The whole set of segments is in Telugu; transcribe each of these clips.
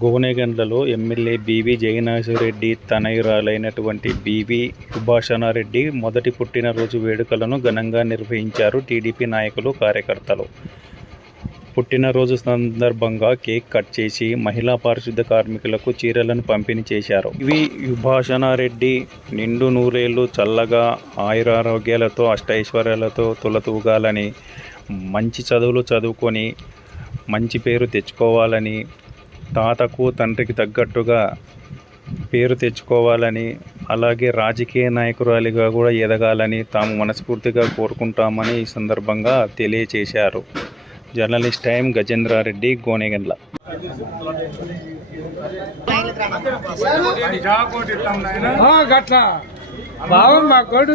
గోనెగండ్లలో ఎమ్మెల్యే బీవీ జయనాథరెడ్డి తనయురాలైనటువంటి బీవీ సుభాషణారెడ్డి మొదటి పుట్టినరోజు వేడుకలను ఘనంగా నిర్వహించారు టీడీపీ నాయకులు కార్యకర్తలు. పుట్టినరోజు సందర్భంగా కేక్ కట్ చేసి మహిళా పారిశుద్ధ కార్మికులకు చీరలను పంపిణీ చేశారు. ఇవి విభాషణారెడ్డి నిండు నూరేళ్ళు చల్లగా ఆయురారోగ్యాలతో అష్టైశ్వర్యాలతో తులతూగాలని మంచి చదువులు చదువుకొని మంచి పేరు తెచ్చుకోవాలని తాతకు తండ్రికి తగ్గట్టుగా పేరు తెచ్చుకోవాలని అలాగే రాజకీయ నాయకురాలిగా కూడా ఎదగాలని తాము మనస్ఫూర్తిగా కోరుకుంటామని ఈ సందర్భంగా తెలియచేశారు. Journalist time Gajendrareddy Gonegandla. గట్ల. మా కోడు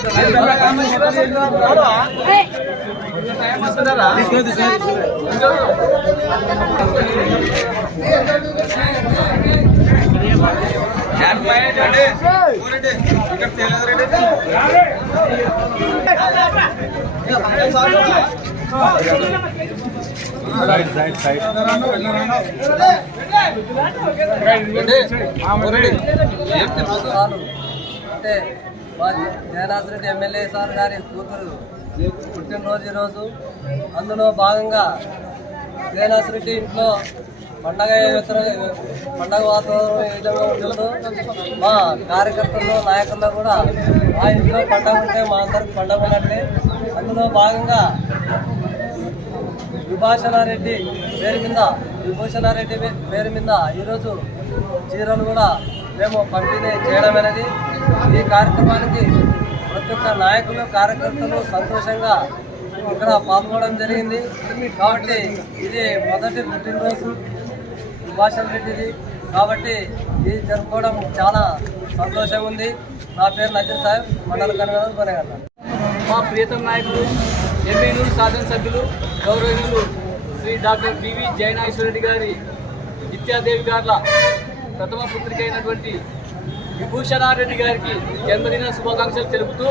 ఏ, ఏ. చూద్దాముగా. తీసుకో, తీసుకో. సార్లు అంటే మా జయనాథరెడ్డి ఎమ్మెల్యే సార్ గారి కూతురు పుట్టినరోజు ఈరోజు. అందులో భాగంగా జయనాథరెడ్డి ఇంట్లో పండగ పండగ వాతావరణం ఏ విధంగా ఉంటుందో మా కార్యకర్తలు నాయకుల్లో కూడా మా ఇంట్లో పండగ ఉంటే మా అందరికి పండగ ఉన్నట్టే. అందులో భాగంగా విభాషణారెడ్డి పేరు మీద విభూషణారెడ్డి పేరు మీద ఈరోజు చీరలు కూడా మేము పంపిణీ చేయడం అనేది ఈ కార్యక్రమానికి ప్రతి ఒక్క నాయకులు కార్యకర్తలు సంతోషంగా ఇక్కడ పాల్గొనడం జరిగింది. కాబట్టి ఇది మొదటి పుట్టినరోజు విభాషణ్ రెడ్డిది. కాబట్టి ఇది జరుపుకోవడం చాలా సంతోషం ఉంది. నా పేరు నజీర్ సాహెబ్ మండల కన్వీనర్ కొనగల మా ప్రియతమ నాయకులు ఎమ్మెల్యేలు శాసనసభ్యులు గౌరవనీయులు శ్రీ డాక్టర్ బివి జయనాగేశ్వరరెడ్డి గారి విద్యాదేవి గార్ల ప్రథమ పుత్రిక అయినటువంటి విభూషణారెడ్డి గారికి జన్మదిన శుభాకాంక్షలు తెలుపుతూ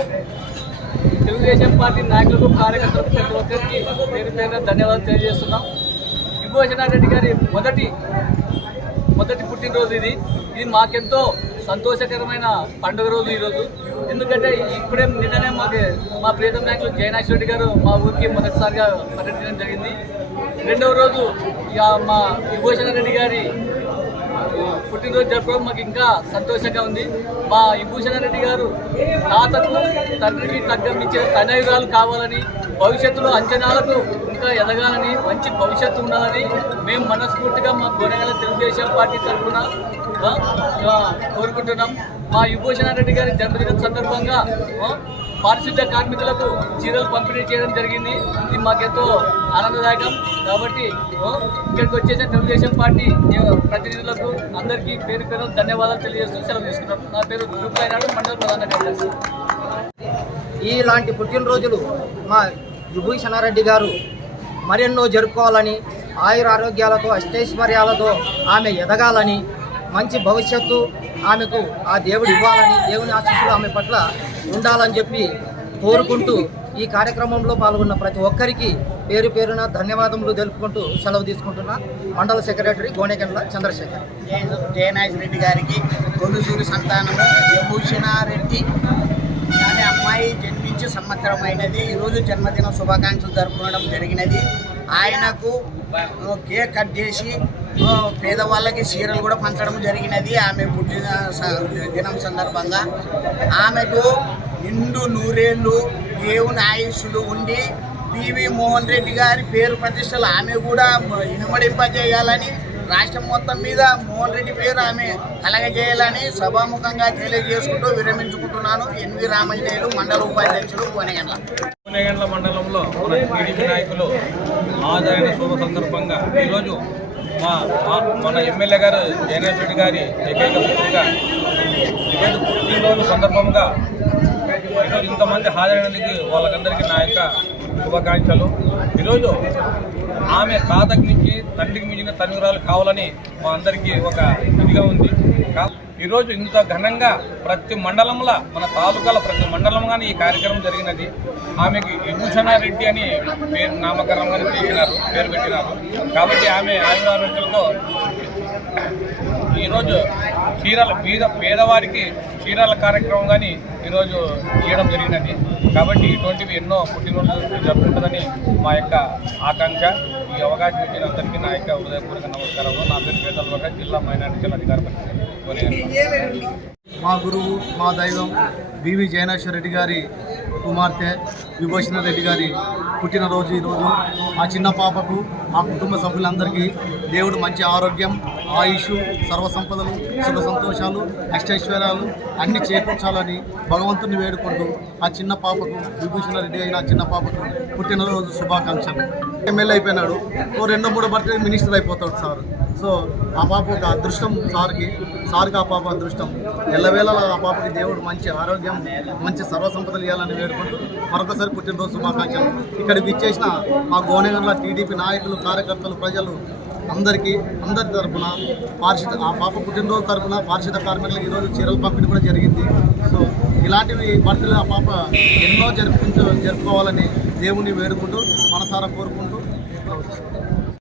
తెలుగుదేశం పార్టీ నాయకులకు కార్యకర్తలకు ప్రతి ఒక్కరికి పేరు పేరున ధన్యవాదాలు తెలియజేస్తున్నాం. విభూషణారెడ్డి గారి మొదటి మొదటి పుట్టినరోజు ఇది. ఇది మాకెంతో సంతోషకరమైన పండుగ రోజు ఈరోజు. ఎందుకంటే ఇప్పుడే నిన్ననే మాకు మా ప్రీతం నాయకులు జయనాథ్ రెడ్డి గారు మా ఊరికి మొదటిసారిగా పర్యటించడం జరిగింది. రెండవ రోజు ఇక మా విభూషణ రెడ్డి గారి పుట్టినరోజు జరుపుకోవడం మాకు ఇంకా సంతోషంగా ఉంది. మా విభూషణ రెడ్డి గారు తాతకు తండ్రికి తగ్గమించే తనయుగాలు కావాలని భవిష్యత్తులో అంచనాలకు ఇంకా ఎదగాలని మంచి భవిష్యత్తు ఉండాలని మేము మనస్ఫూర్తిగా మా గొడగల తెలుగుదేశం పార్టీ తరఫున కోరుకుంటున్నాం. మా విభూషణ రెడ్డి గారి జన్మదినం సందర్భంగా పారిశుద్ధ్య కార్మికులకు చీరలు పంపిణీ చేయడం జరిగింది. ఇది మాకెంతో ఆనందదాయకం. కాబట్టి ఇక్కడికి వచ్చేసిన తెలుగుదేశం పార్టీ ప్రతినిధులకు అందరికీ పేరు పేరు ధన్యవాదాలు తెలియజేస్తూ సెలవు తీసుకున్నాం నా పేరు రూపాయనాడు మండల ప్రధాన కార్యదర్శి. ఇలాంటి పుట్టినరోజులు మా విభూషణారెడ్డి గారు మరెన్నో జరుపుకోవాలని ఆయుర ఆరోగ్యాలతో అష్టైశ్వర్యాలతో ఆమె ఎదగాలని మంచి భవిష్యత్తు ఆమెకు ఆ దేవుడు ఇవ్వాలని దేవుని ఆశీస్సులు ఆమె పట్ల ఉండాలని చెప్పి కోరుకుంటూ ఈ కార్యక్రమంలో పాల్గొన్న ప్రతి ఒక్కరికి పేరు పేరున ధన్యవాదములు తెలుపుకుంటూ సెలవు తీసుకుంటున్నా. మండల సెక్రటరీ గోనెగండ్ల చంద్రశేఖర్. జయనాథ్ రెడ్డి గారికి కొలుసూరు సంతానము. విభూషణారెడ్డి అనే అమ్మాయి జన్మించి మంచి సంవత్సరమైనది ఈరోజు జన్మదిన శుభాకాంక్షలు జరుపుకోవడం జరిగినది. ఆయనకు కేక్ కట్ చేసి పేదవాళ్ళకి చీరలు కూడా పంచడం జరిగినది. ఆమె పుట్టిన స- దినం సందర్భంగా ఆమెకు నిండు నూరేళ్ళు దేవుని ఆయుష్లు ఉండి పివి మోహన్ రెడ్డి గారి పేరు ప్రతిష్టలు ఆమె కూడా ఇనుమడింపజేయాలని రాష్ట్రం మొత్తం మీద మోహన్ రెడ్డి పేరు ఆమె కలగజేయాలని సభాముఖంగా తెలియజేసుకుంటూ విరమించుకుంటున్నాను. ఎన్వి రామయ్యలు మండల ఉపాధ్యక్షులు కోనగండ్ల. కొనేగండ్ల మండలంలో టీడీపీ నాయకులు ఆదాయ శుభ సందర్భంగా ఈరోజు మా మన ఎమ్మెల్యే గారు జగన్ రెడ్డి గారి ఏకైక పుత్రిక ఈరోజు పుట్టినరోజు సందర్భంగా ఈరోజు ఇంతమంది హాజరైనందుకు వాళ్ళకందరికీ నా యొక్క శుభాకాంక్షలు. ఈరోజు ఆమె తాతకి మించి తండ్రికి మించిన తనుగురాలు కావాలని మా అందరికీ ఒక ఇదిగా ఉంది. కా- ఈరోజు ఇంత ఘనంగా ప్రతి మండలంలో మన తాలూకాల ప్రతి మండలంగానే ఈ కార్యక్రమం జరిగినది. ఆమెకి విభూషణారెడ్డి అని పేరు నామకరణంగా చేసినారు పేరు పెట్టినారు. కాబట్టి ఆమె ఆయురారోగ్యాలతో ఈరోజు చీరల పేద పేదవారికి చీరల కార్యక్రమం కానీ ఈరోజు ఇవ్వడం జరిగినది. కాబట్టి ఇటువంటివి ఎన్నో పుట్టినరోజు జరుగుతుందని మా యొక్క ఆకాంక్ష. ఈ అవకాశం ఇచ్చిన అందరికీ నా యొక్క హృదయపూర్వక నమస్కారాలు నా పేరు పేదల జిల్లా మైనార్టీ జిల్లా అధికార మా గురువు మా దైవం బివి జయనేశ్వర రెడ్డి గారి కుమార్తె విభూషణ రెడ్డి గారి పుట్టినరోజు ఈరోజు. ఆ చిన్న పాపకు మా కుటుంబ సభ్యులందరికీ దేవుడు మంచి ఆరోగ్యం ఆయుష్ సర్వసంపదలు సుఖ సంతోషాలు అష్టైశ్వర్యాలు అన్ని చేకూర్చాలని భగవంతుని వేడుకుంటూ ఆ చిన్న పాపకు విభూషణ రెడ్డి అయిన చిన్న పాపకు పుట్టినరోజు శుభాకాంక్షలు. ఎమ్మెల్యే అయిపోయినాడు. ఓ రెండో మూడో బట్టి మినిస్టర్ అయిపోతాడు సార్. సో ఆ పాప ఒక అదృష్టం సార్కి సార్కి ఆ పాప అదృష్టం. ఎల్లవేళలా ఆ పాపకి దేవుడు మంచి ఆరోగ్యం మంచి సర్వసంపదలు ఇవ్వాలని వేడుకుంటూ మరొకసారి పుట్టినరోజు శుభాకాంక్షలు. ఇక్కడికి ఇచ్చేసిన మా గోనెగండ్ల టీడీపీ నాయకులు కార్యకర్తలు ప్రజలు అందరికీ అందరి తరఫున పారిశుద్ధ ఆ పాప పుట్టినరోజు తరపున పారిశుద్ధ కార్మికులకు ఈరోజు చీరల పంపిణీ కూడా జరిగింది. సో ఇలాంటివి బర్త్డే ఆ పాప ఎన్నో జరుపుకుంటూ జరుపుకోవాలని దేవుని వేడుకుంటూ మనసారా కోరుకుంటూ